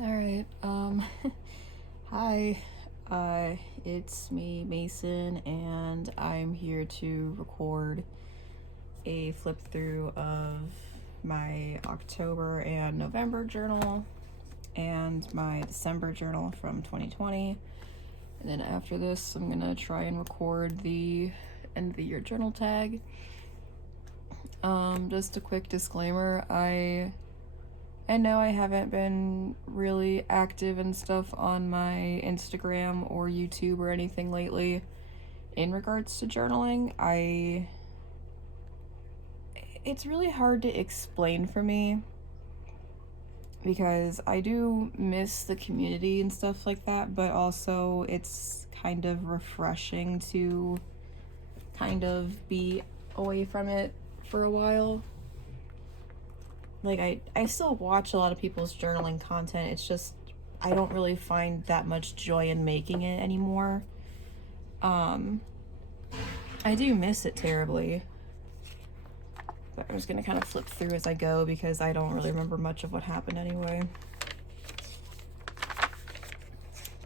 Alright, hi, it's me, Mason, and I'm here to record a flip through of my October and November journal and my December journal from 2020. And then after this, I'm gonna try and record the end of the year journal tag. Just a quick disclaimer, I know I haven't been really active and stuff on my Instagram or YouTube or anything lately in regards to journaling. It's really hard to explain for me because I do miss the community and stuff like that, but also it's kind of refreshing to kind of be away from it for a while. Like, I still watch a lot of people's journaling content. It's just I don't really find that much joy in making it anymore. I do miss it terribly. But I'm just gonna kind of flip through as I go because I don't really remember much of what happened anyway.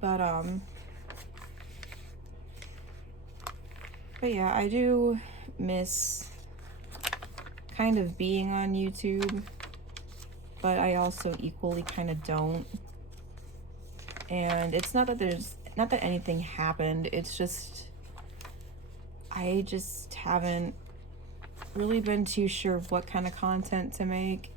But yeah, I do miss kind of being on YouTube, but I also equally kind of don't. And it's not that anything happened, it's just I just haven't really been too sure of what kind of content to make.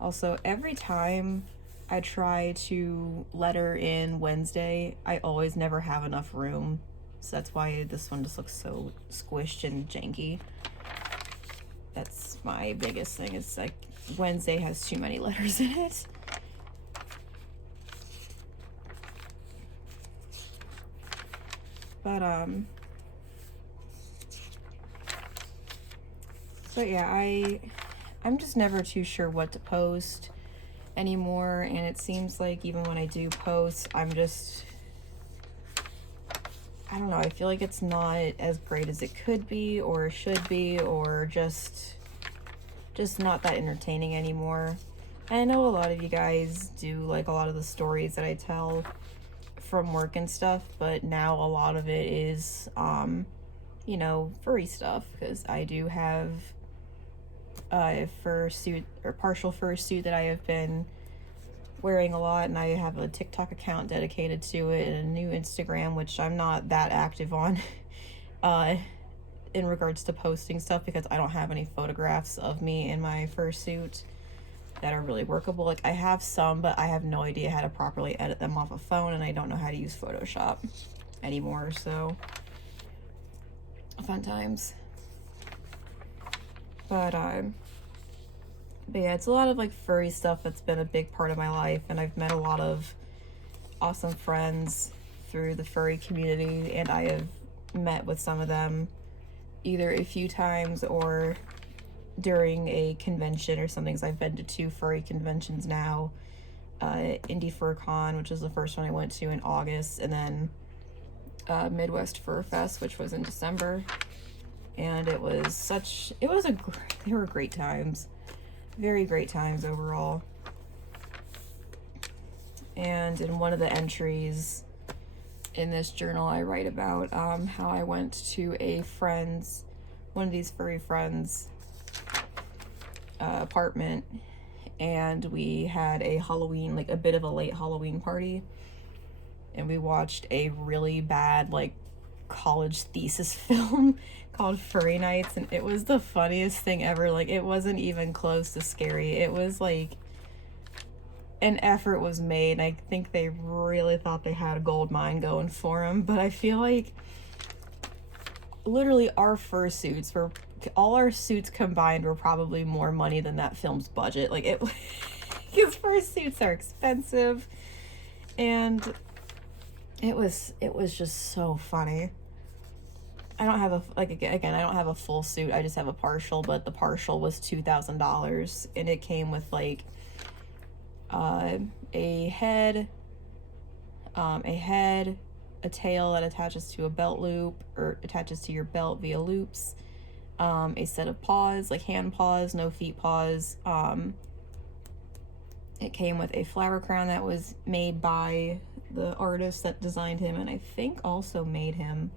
Also, every time I try to letter in Wednesday, I always never have enough room. So that's why this one just looks so squished and janky. That's my biggest thing, is like Wednesday has too many letters in it. But yeah, I'm just never too sure what to post anymore, and it seems like even when I do post, I don't know, I feel like it's not as great as it could be or should be, or just not that entertaining anymore. And I know a lot of you guys do like a lot of the stories that I tell from work and stuff, but now a lot of it is furry stuff, because I do have a fursuit or partial fursuit that I have been wearing a lot, and I have a TikTok account dedicated to it and a new Instagram, which I'm not that active on in regards to posting stuff, because I don't have any photographs of me in my fursuit that are really workable. Like, I have some, but I have no idea how to properly edit them off a phone, and I don't know how to use Photoshop anymore, so fun times. But yeah, it's a lot of like furry stuff that's been a big part of my life, and I've met a lot of awesome friends through the furry community, and I have met with some of them either a few times or during a convention or something, because I've been to 2 furry conventions now. Indie Fur Con, which was the first one I went to in August, and then Midwest Fur Fest, which was in December. And they were great times. Very great times overall. And in one of the entries in this journal, I write about how I went to one of these furry friends' apartment, and we had a Halloween, like a bit of a late Halloween party, and we watched a really bad like college thesis film called Furry Nights, and it was the funniest thing ever. Like, it wasn't even close to scary. It was like an effort was made, and I think they really thought they had a gold mine going for them. But I feel like literally our fursuits were, all our suits combined were probably more money than that film's budget. Like, it because fursuits are expensive, and it was just so funny. I don't have I don't have a full suit. I just have a partial, but the partial was $2,000, and it came with like a head, a tail that attaches to a belt loop, or attaches to your belt via loops, a set of paws, like hand paws, no feet paws, It came with a flower crown that was made by the artist that designed him, and I think also made him.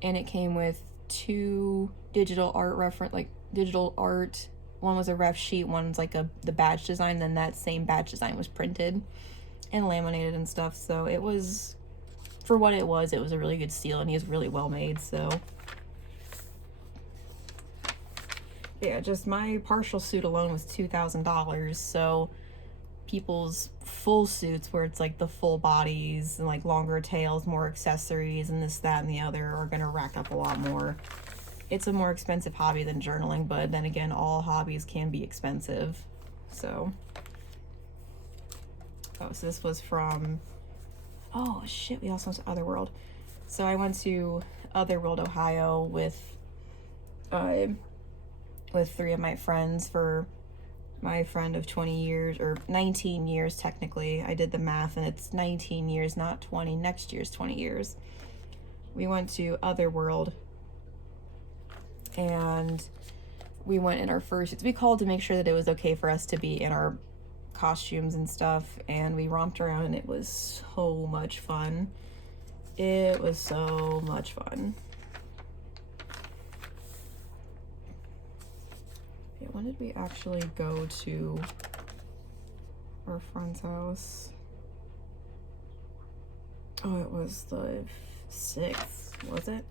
And it came with 2 digital art. One was a ref sheet, one's like the badge design. Then that same badge design was printed and laminated and stuff. So it was, for what it was a really good steal, and he was really well made. So yeah, just my partial suit alone was $2,000. So people's full suits, where it's like the full bodies and like longer tails, more accessories, and this, that, and the other, are gonna rack up a lot more. It's a more expensive hobby than journaling, but then again, all hobbies can be expensive. So, oh, so this was from, oh shit, we also went to Otherworld. So I went to Otherworld, Ohio with 3 of my friends for my friend of 20 years, or 19 years technically. I did the math and it's 19 years, not 20. Next year's 20 years. We went to Otherworld and we went in our fursuits. We called to make sure that it was okay for us to be in our costumes and stuff, and we romped around and it was so much fun. It was so much fun. Yeah, when did we actually go to our friend's house? Oh, it was the 6th, was it?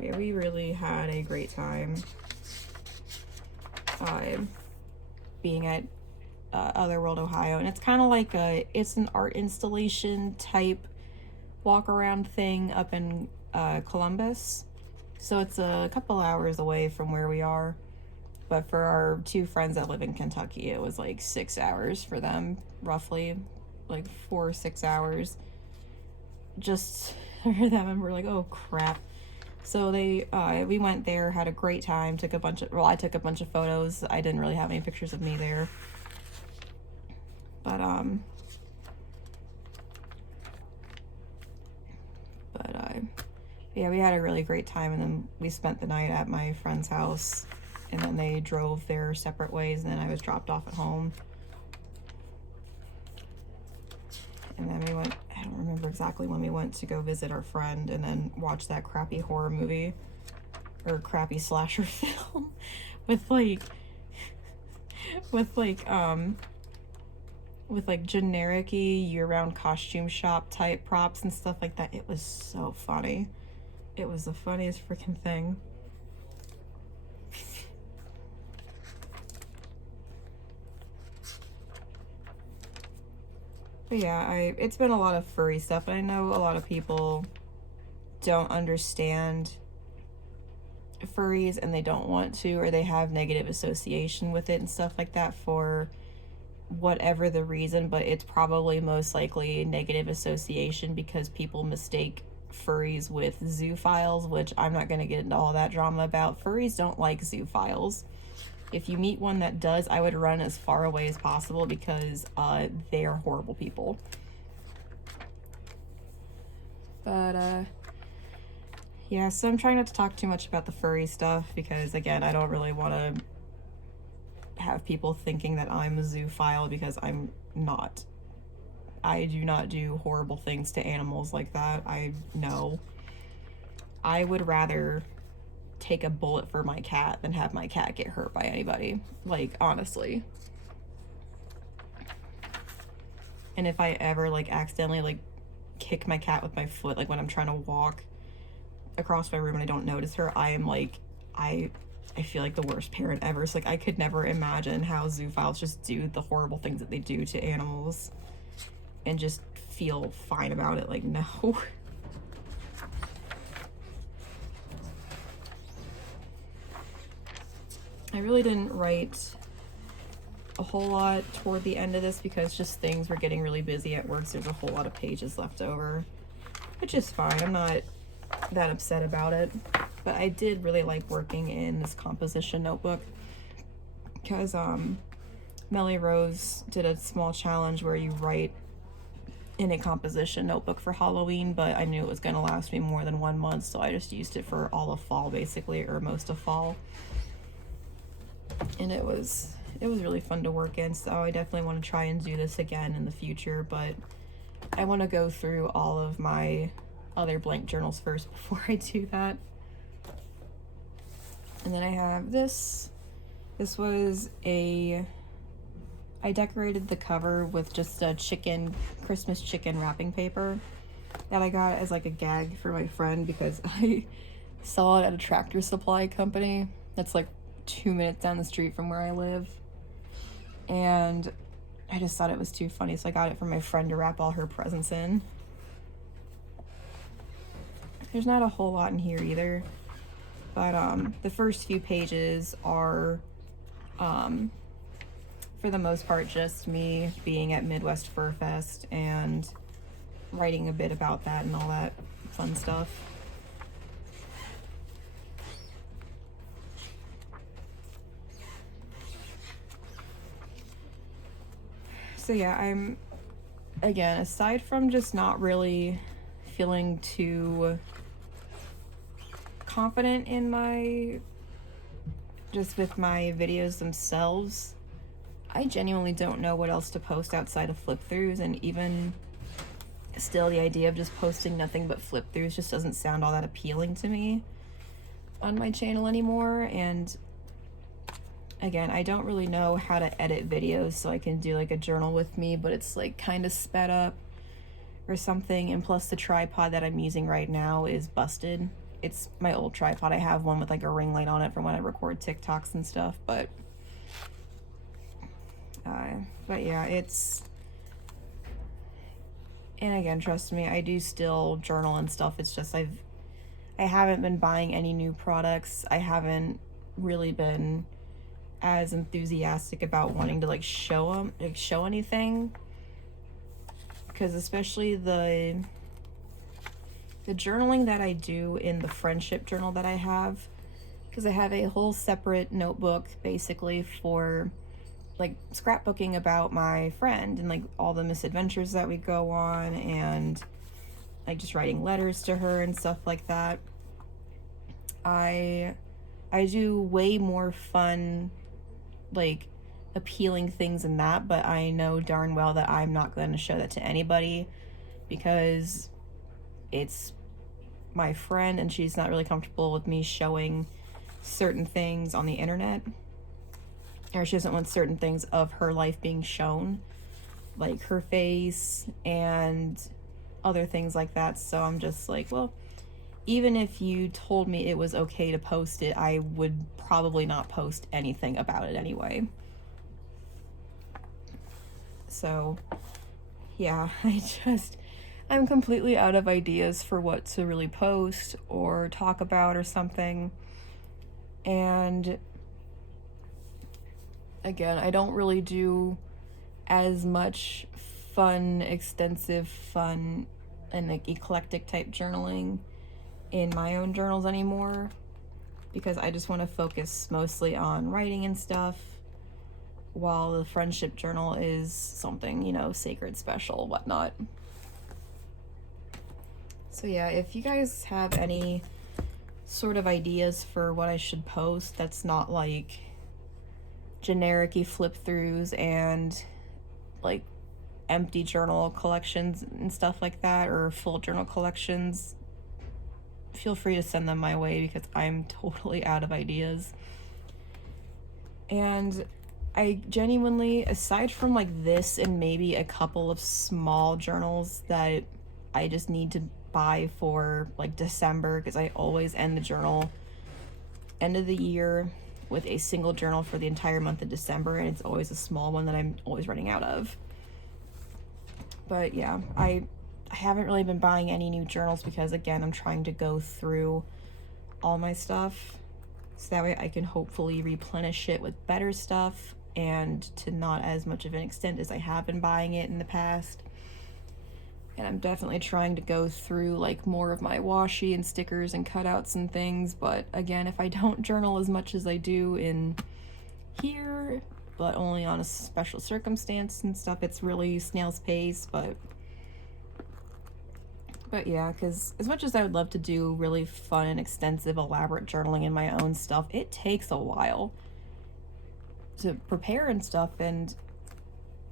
Yeah, we really had a great time being at Otherworld, Ohio, and it's kind of like it's an art installation type walk around thing up in Columbus, so it's a couple hours away from where we are. But for our 2 friends that live in Kentucky, it was like 6 hours for them, roughly, like 4 or 6 hours just for them, and we're like, oh crap. So we went there, had a great time, I took a bunch of photos. I didn't really have any pictures of me there. But yeah, we had a really great time, and then we spent the night at my friend's house, and then they drove their separate ways, and then I was dropped off at home. And then we went, I don't remember exactly when we went to go visit our friend and then watch that crappy horror movie, or crappy slasher film with generic-y year-round costume shop type props and stuff like that. It was so funny. It was the funniest freaking thing. But yeah, it's been a lot of furry stuff, and I know a lot of people don't understand furries and they don't want to, or they have negative association with it and stuff like that for whatever the reason, but it's probably most likely negative association because people mistake furries with zoophiles, which I'm not going to get into all that drama about. Furries don't like zoophiles. If you meet one that does, I would run as far away as possible because they are horrible people. But yeah, so I'm trying not to talk too much about the furry stuff because, again, I don't really want to have people thinking that I'm a zoophile, because I'm not. I do not do horrible things to animals like that. I would rather take a bullet for my cat than have my cat get hurt by anybody, like, honestly. And if I ever like accidentally like kick my cat with my foot, like when I'm trying to walk across my room and I don't notice her, I am like, I feel like the worst parent ever. So like I could never imagine how zoophiles just do the horrible things that they do to animals and just feel fine about it. Like, no. I really didn't write a whole lot toward the end of this because just things were getting really busy at work, so there's a whole lot of pages left over, which is fine. I'm not that upset about it, but I did really like working in this composition notebook because Melly Rose did a small challenge where you write in a composition notebook for Halloween, but I knew it was going to last me more than 1 month, so I just used it for all of fall basically, or most of fall. And it was really fun to work in, so I definitely want to try and do this again in the future, but I want to go through all of my other blank journals first before I do that. And then I have this. This was I decorated the cover with just a Christmas chicken wrapping paper that I got as like a gag for my friend because I saw it at a Tractor Supply company that's like 2 minutes down the street from where I live. And I just thought it was too funny, so I got it for my friend to wrap all her presents in. There's not a whole lot in here either, but the first few pages are for the most part just me being at Midwest Fur Fest and writing a bit about that and all that fun stuff. So yeah, I'm, again, aside from just not really feeling too confident in with my videos themselves, I genuinely don't know what else to post outside of flip throughs, and even still the idea of just posting nothing but flip throughs just doesn't sound all that appealing to me on my channel anymore. And again, I don't really know how to edit videos so I can do like a journal with me, but it's like kind of sped up or something, and plus the tripod that I'm using right now is busted. It's my old tripod. I have one with like a ring light on it from when I record TikToks and stuff, but yeah, and again, trust me, I do still journal and stuff. It's just I haven't been buying any new products. I haven't really been as enthusiastic about wanting to show anything, because especially the journaling that I do in the friendship journal that I have, because I have a whole separate notebook basically for like scrapbooking about my friend and like all the misadventures that we go on, and like just writing letters to her and stuff like that. I do way more fun, like appealing things in that, but I know darn well that I'm not going to show that to anybody because it's my friend and she's not really comfortable with me showing certain things on the internet, or she doesn't want certain things of her life being shown, like her face and other things like that. So I'm just like, well, even if you told me it was okay to post it, I would probably not post anything about it anyway. So yeah, I'm completely out of ideas for what to really post or talk about or something. And again, I don't really do as much extensive fun and like eclectic type journaling in my own journals anymore, because I just want to focus mostly on writing and stuff, while the friendship journal is something, sacred, special, whatnot. So yeah, if you guys have any sort of ideas for what I should post that's not like generic-y flip throughs and like empty journal collections and stuff like that, or full journal collections, feel free to send them my way because I'm totally out of ideas. And I genuinely, aside from like this and maybe a couple of small journals that I just need to buy for like December, because I always end the journal end of the year with a single journal for the entire month of December, and it's always a small one that I'm always running out of. But yeah, I haven't really been buying any new journals because, again, I'm trying to go through all my stuff so that way I can hopefully replenish it with better stuff and to not as much of an extent as I have been buying it in the past. And I'm definitely trying to go through like more of my washi and stickers and cutouts and things, but again, if I don't journal as much as I do in here, but only on a special circumstance and stuff. It's really snail's pace, but yeah, because as much as I would love to do really fun and extensive, elaborate journaling in my own stuff, it takes a while to prepare and stuff. And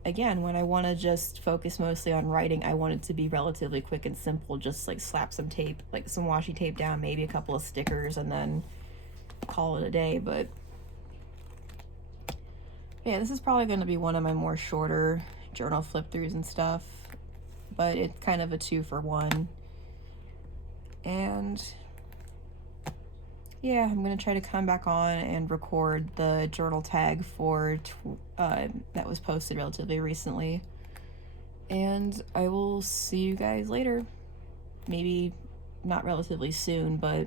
again, when I want to just focus mostly on writing, I want it to be relatively quick and simple. Just like slap some tape, like some washi tape down, maybe a couple of stickers, and then call it a day. But yeah, this is probably going to be one of my more shorter journal flip throughs and stuff, but it's kind of a 2-for-1. And yeah, I'm going to try to come back on and record the journal tag for that was posted relatively recently. And I will see you guys later. Maybe not relatively soon, but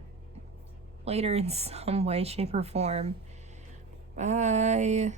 later in some way, shape, or form. Bye.